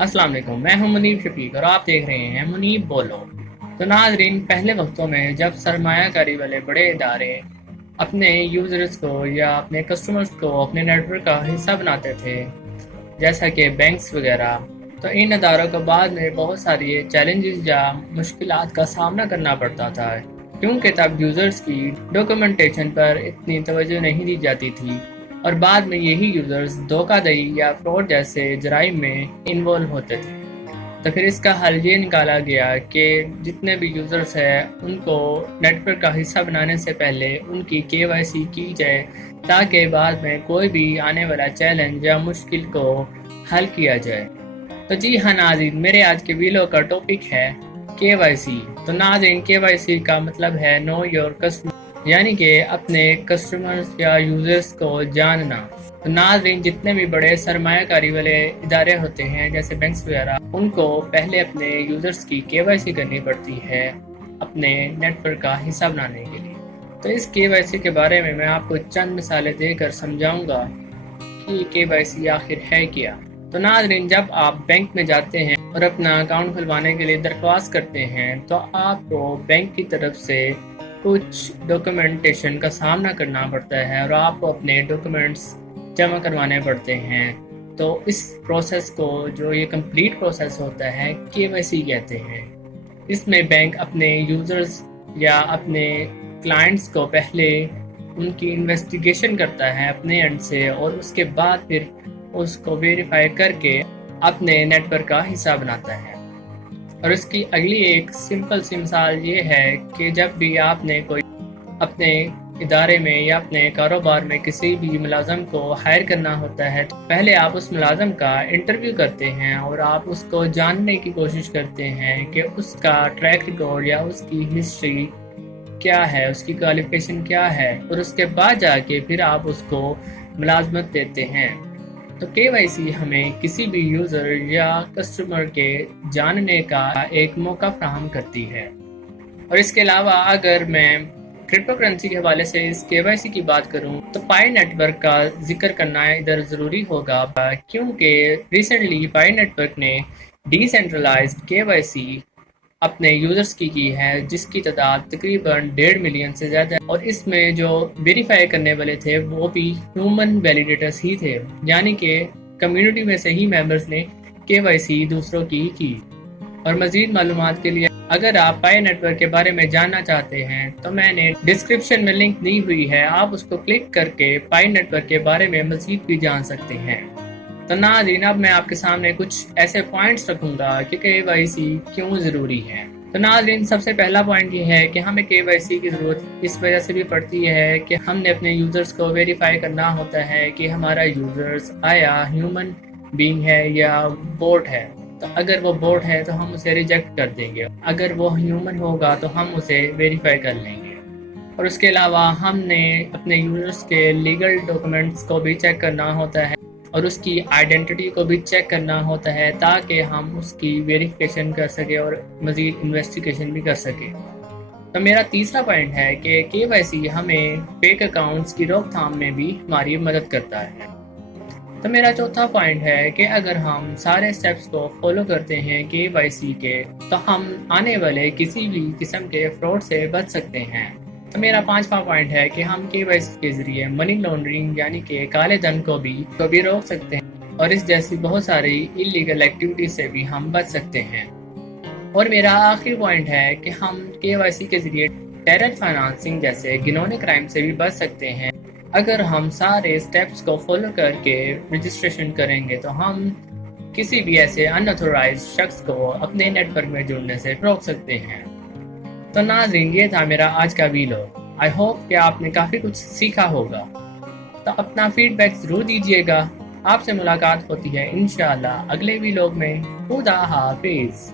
अस्सलाम वालेकुम, मैं हूं मुनीब शफीक और आप देख रहे हैं मुनीब बोलो। तो नाजरीन, पहले वक्तों में जब सरमायाकारी वाले बड़े इदारे अपने यूज़र्स को या अपने कस्टमर्स को अपने नेटवर्क का हिस्सा बनाते थे, जैसा कि बैंक्स वगैरह, तो इन अदारों को बाद में बहुत सारी चैलेंजेस या मुश्किलात का सामना करना पड़ता था, क्योंकि तब यूज़र्स की डॉक्यूमेंटेशन पर इतनी तवज्जो नहीं दी जाती थी और बाद में यही यूज़र्स धोखाधड़ी या फ्रॉड जैसे जराइम में इन्वॉल्व होते थे। तो फिर इसका हल ये निकाला गया कि जितने भी यूज़र्स हैं उनको नेटवर्क का हिस्सा बनाने से पहले उनकी केवाईसी की जाए, ताकि बाद में कोई भी आने वाला चैलेंज या मुश्किल को हल किया जाए। तो जी हाँ नाज़रीन, मेरे आज के वीडियो का टॉपिक है केवाईसी। तो नाज़रीन, केवाईसी का मतलब है नो योर कस्टमर, यानी कि अपने कस्टमर्स या यूजर्स को जानना। तो नाज़रीन, जितने भी बड़े सरमायाकारी वाले इदारे होते हैं जैसे बैंक्स वगैरह, उनको पहले अपने यूजर्स की केवाईसी करनी पड़ती है अपने नेटवर्क का हिस्सा बनाने के लिए। तो इस केवाईसी के बारे में मैं आपको चंद मिसालें देकर समझाऊंगा कि केवाईसी आखिर है क्या। तो नाज़रीन, जब आप बैंक में जाते हैं और अपना अकाउंट खुलवाने के लिए दरख्वास्त करते हैं, तो आपको बैंक की तरफ से कुछ डॉक्यूमेंटेशन का सामना करना पड़ता है और आपको अपने डॉक्यूमेंट्स जमा करवाने पड़ते हैं। तो इस प्रोसेस को, जो ये कंप्लीट प्रोसेस होता है, केवाईसी कहते हैं। इसमें बैंक अपने यूज़र्स या अपने क्लाइंट्स को पहले उनकी इन्वेस्टिगेशन करता है अपने एंड से, और उसके बाद फिर उसको वेरीफाई करके अपने नेटवर्क का हिस्सा बनाता है। और इसकी अगली एक सिंपल सी मिसाल ये है कि जब भी आपने कोई अपने इदारे में या अपने कारोबार में किसी भी मुलाजम को हायर करना होता है, तो पहले आप उस मुलाजम का इंटरव्यू करते हैं और आप उसको जानने की कोशिश करते हैं कि उसका ट्रैक रिकॉर्ड या उसकी हिस्ट्री क्या है, उसकी क्वालिफिकेशन क्या है, और उसके बाद जाके फिर आप उसको मुलाजमत देते हैं। तो केवाईसी हमें किसी भी यूज़र या कस्टमर के जानने का एक मौका फराहम करती है। और इसके अलावा अगर मैं क्रिप्टो करेंसी के हवाले से इस केवाईसी की बात करूं, तो पाई नेटवर्क का जिक्र करना इधर ज़रूरी होगा, क्योंकि रिसेंटली पाई नेटवर्क ने डिसेंट्रलाइज्ड केवाईसी अपने यूज़र्स की है, जिसकी तादाद तकरीबन 1.5 मिलियन से ज़्यादा है। और इसमें जो वेरीफाई करने वाले थे वो भी ह्यूमन वैलिडेटर्स ही थे, यानी कि कम्युनिटी में से ही मेंबर्स ने केवाईसी दूसरों की। और मज़ीद मालूमात के लिए अगर आप पाई नेटवर्क के बारे में जानना चाहते हैं, तो मैंने डिस्क्रिप्शन में लिंक दी हुई है, आप उसको क्लिक करके पाई नेटवर्क के बारे में मज़ीद भी जान सकते हैं। तो नाज़रीन, अब मैं आपके सामने कुछ ऐसे पॉइंट्स रखूंगा कि केवाईसी क्यों ज़रूरी है। तो नाज़रीन, सबसे पहला पॉइंट ये है कि हमें केवाईसी की ज़रूरत इस वजह से भी पड़ती है कि हमने अपने यूज़र्स को वेरीफाई करना होता है कि हमारा यूज़र्स आया ह्यूमन बीइंग है या बोट है। तो अगर वो बोट है तो हम उसे रिजेक्ट कर देंगे, अगर वो ह्यूमन होगा तो हम उसे वेरीफाई कर लेंगे। और उसके अलावा हमने अपने यूज़र्स के लीगल डॉक्यूमेंट्स को भी चेक करना होता है और उसकी आइडेंटिटी को भी चेक करना होता है, ताकि हम उसकी वेरिफिकेशन कर सके और मज़ीद इन्वेस्टिगेशन भी कर सके। तो मेरा तीसरा पॉइंट है कि केवाईसी हमें फेक अकाउंट्स की रोकथाम में भी हमारी मदद करता है। तो मेरा चौथा पॉइंट है कि अगर हम सारे स्टेप्स को फॉलो करते हैं केवाईसी के, तो हम आने वाले किसी भी किस्म के फ्रॉड से बच सकते हैं। तो मेरा पांचवा पॉइंट है कि हम केवाईसी के जरिए मनी लॉन्ड्रिंग यानी कि काले धन को भी रोक सकते हैं, और इस जैसी बहुत सारी इलीगल एक्टिविटी से भी हम बच सकते हैं। और मेरा आखिरी पॉइंट है कि हम केवाईसी के जरिए टेरर फाइनेंसिंग जैसे घिनौने क्राइम से भी बच सकते हैं। अगर हम सारे स्टेप्स को फॉलो करके रजिस्ट्रेशन करेंगे, तो हम किसी भी ऐसे अनऑथोराइज्ड शख्स को अपने नेटवर्क में जुड़ने से रोक सकते हैं। तो नाज़रीन, ये था मेरा आज का वीडियो। आई होप कि आपने काफ़ी कुछ सीखा होगा। तो अपना फीडबैक ज़रूर दीजिएगा। आपसे मुलाकात होती है इंशाअल्लाह अगले वीडियो में। खुदा हाफिज़।